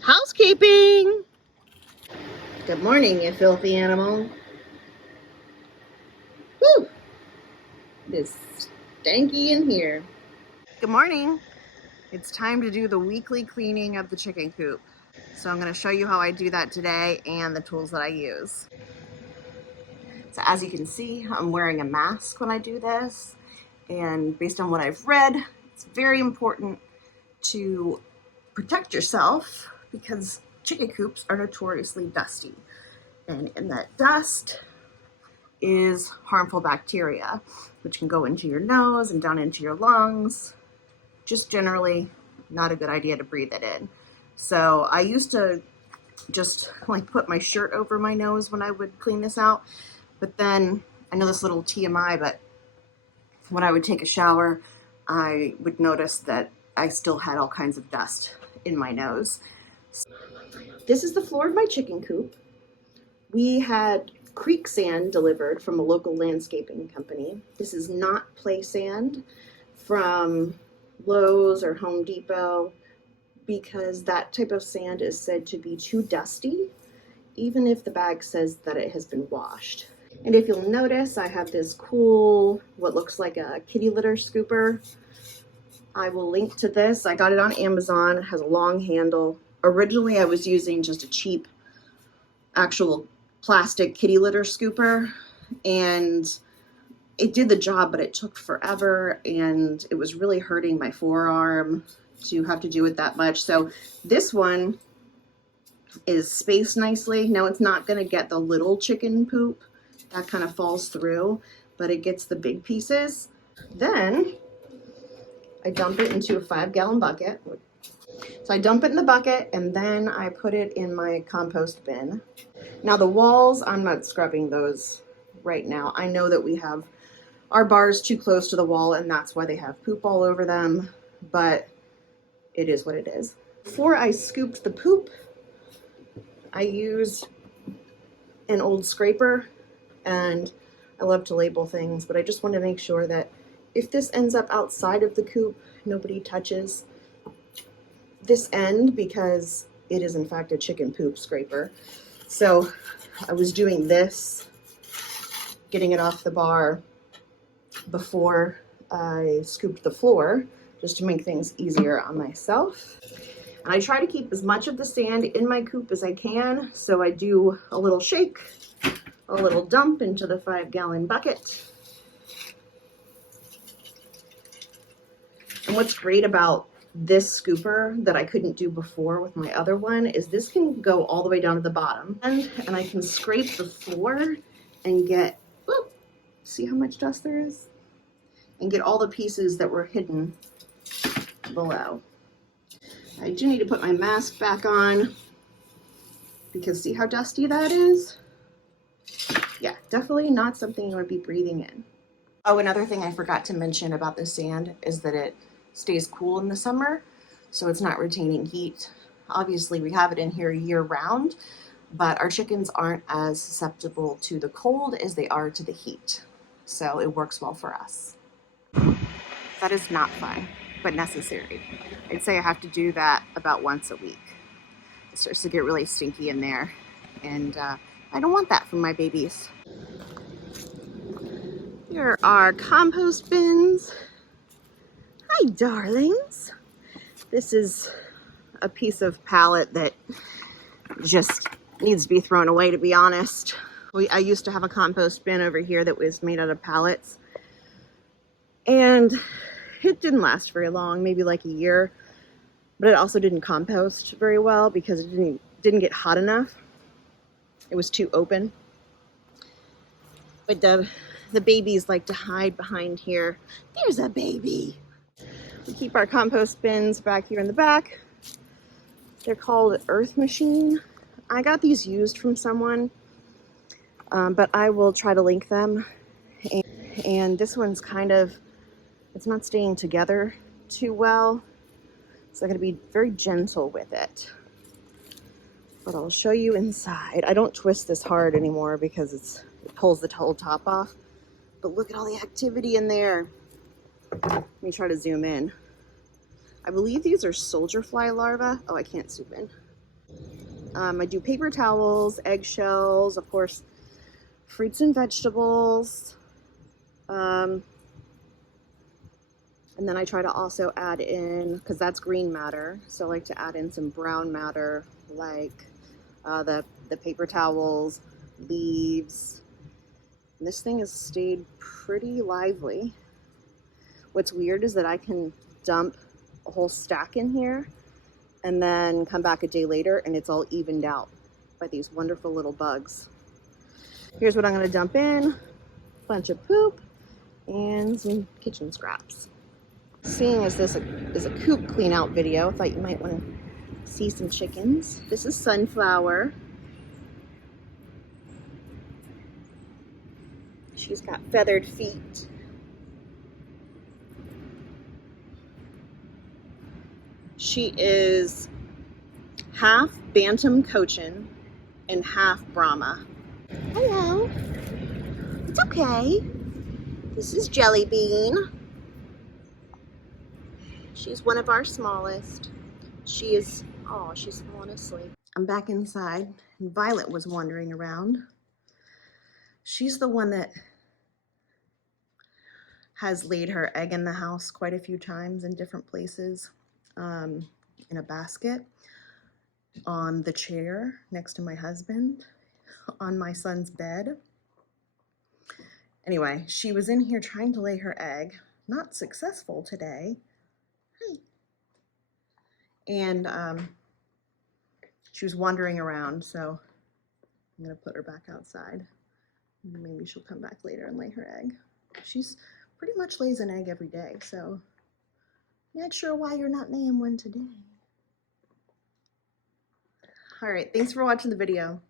Housekeeping! Good morning, you filthy animal. Woo! It is stanky in here. Good morning. It's time to do the weekly cleaning of the chicken coop. So I'm going to show you how I do that today and the tools that I use. So as you can see, I'm wearing a mask when I do this. And based on what I've read, it's very important to protect yourself because chicken coops are notoriously dusty. And in that dust is harmful bacteria, which can go into your nose and down into your lungs. Just generally not a good idea to breathe it in. So I used to just like put my shirt over my nose when I would clean this out. But then, I know this little TMI, but when I would take a shower, I would notice that I still had all kinds of dust in my nose. This is the floor of my chicken coop. We had creek sand delivered from a local landscaping company. This is not play sand from Lowe's or Home Depot because that type of sand is said to be too dusty, even if the bag says that it has been washed. And if you'll notice, I have this cool, what looks like a kitty litter scooper. I will link to this. I got it on Amazon. It has a long handle. Originally, I was using just a cheap actual plastic kitty litter scooper, and it did the job, but it took forever, and it was really hurting my forearm to have to do it that much. So this one is spaced nicely. Now it's not going to get the little chicken poop that kind of falls through, but it gets the big pieces. Then I dump it into a 5-gallon bucket. So I dump it in the bucket and then I put it in my compost bin. Now the walls, I'm not scrubbing those right now. I know that we have our bars too close to the wall and that's why they have poop all over them, but it is what it is. Before I scooped the poop, I used an old scraper, and I love to label things, but I just want to make sure that if this ends up outside of the coop, nobody touches this end because it is in fact a chicken poop scraper. So I was doing this, getting it off the bar before I scooped the floor, just to make things easier on myself. And I try to keep as much of the sand in my coop as I can. So I do a little shake, a little dump into the 5-gallon bucket. And what's great about this scooper that I couldn't do before with my other one is this can go all the way down to the bottom. And I can scrape the floor and get, whoop, see how much dust there is? And get all the pieces that were hidden below. I do need to put my mask back on because see how dusty that is? Yeah, definitely not something you want to be breathing in. Oh, another thing I forgot to mention about the sand is that it stays cool in the summer, so it's not retaining heat. Obviously, we have it in here year round, but our chickens aren't as susceptible to the cold as they are to the heat. So it works well for us. That is not fun, but necessary. I'd say I have to do that about once a week. It starts to get really stinky in there, and I don't want that from my babies. Here are compost bins. Hi, darlings. This is a piece of pallet that just needs to be thrown away, to be honest. I used to have a compost bin over here that was made out of pallets, and it didn't last very long, maybe like a year, but it also didn't compost very well because it didn't get hot enough. It was too open. But the babies like to hide behind here. There's a baby. We keep our compost bins back here in the back. They're called Earth Machine. I got these used from someone, but I will try to link them. And this one's kind of, it's not staying together too well, so I'm going to be very gentle with it. But I'll show you inside. I don't twist this hard anymore because it pulls the whole top off. But look at all the activity in there. Let me try to zoom in. I believe these are soldier fly larvae. Oh, I can't zoom in. I do paper towels, eggshells, of course, fruits and vegetables. And then I try to also add in, because that's green matter, so I like to add in some brown matter, like the paper towels, leaves. And this thing has stayed pretty lively. What's weird is that I can dump a whole stack in here and then come back a day later and it's all evened out by these wonderful little bugs. Here's what I'm going to dump in: a bunch of poop and some kitchen scraps. Seeing as this is a coop clean out video, I thought you might want to see some chickens. This is Sunflower. She's got feathered feet. She is half Bantam Cochin and half Brahma. Hello. It's okay. This is Jelly Bean. She's one of our smallest. She's fallen asleep. I'm back inside, and Violet was wandering around. She's the one that has laid her egg in the house quite a few times in different places, in a basket, on the chair next to my husband, on my son's bed. Anyway, she was in here trying to lay her egg, not successful today. Hi. And she was wandering around, so I'm gonna put her back outside. Maybe she'll come back later and lay her egg. She's pretty much lays an egg every day, so not sure why you're not laying one today. All right, thanks for watching the video.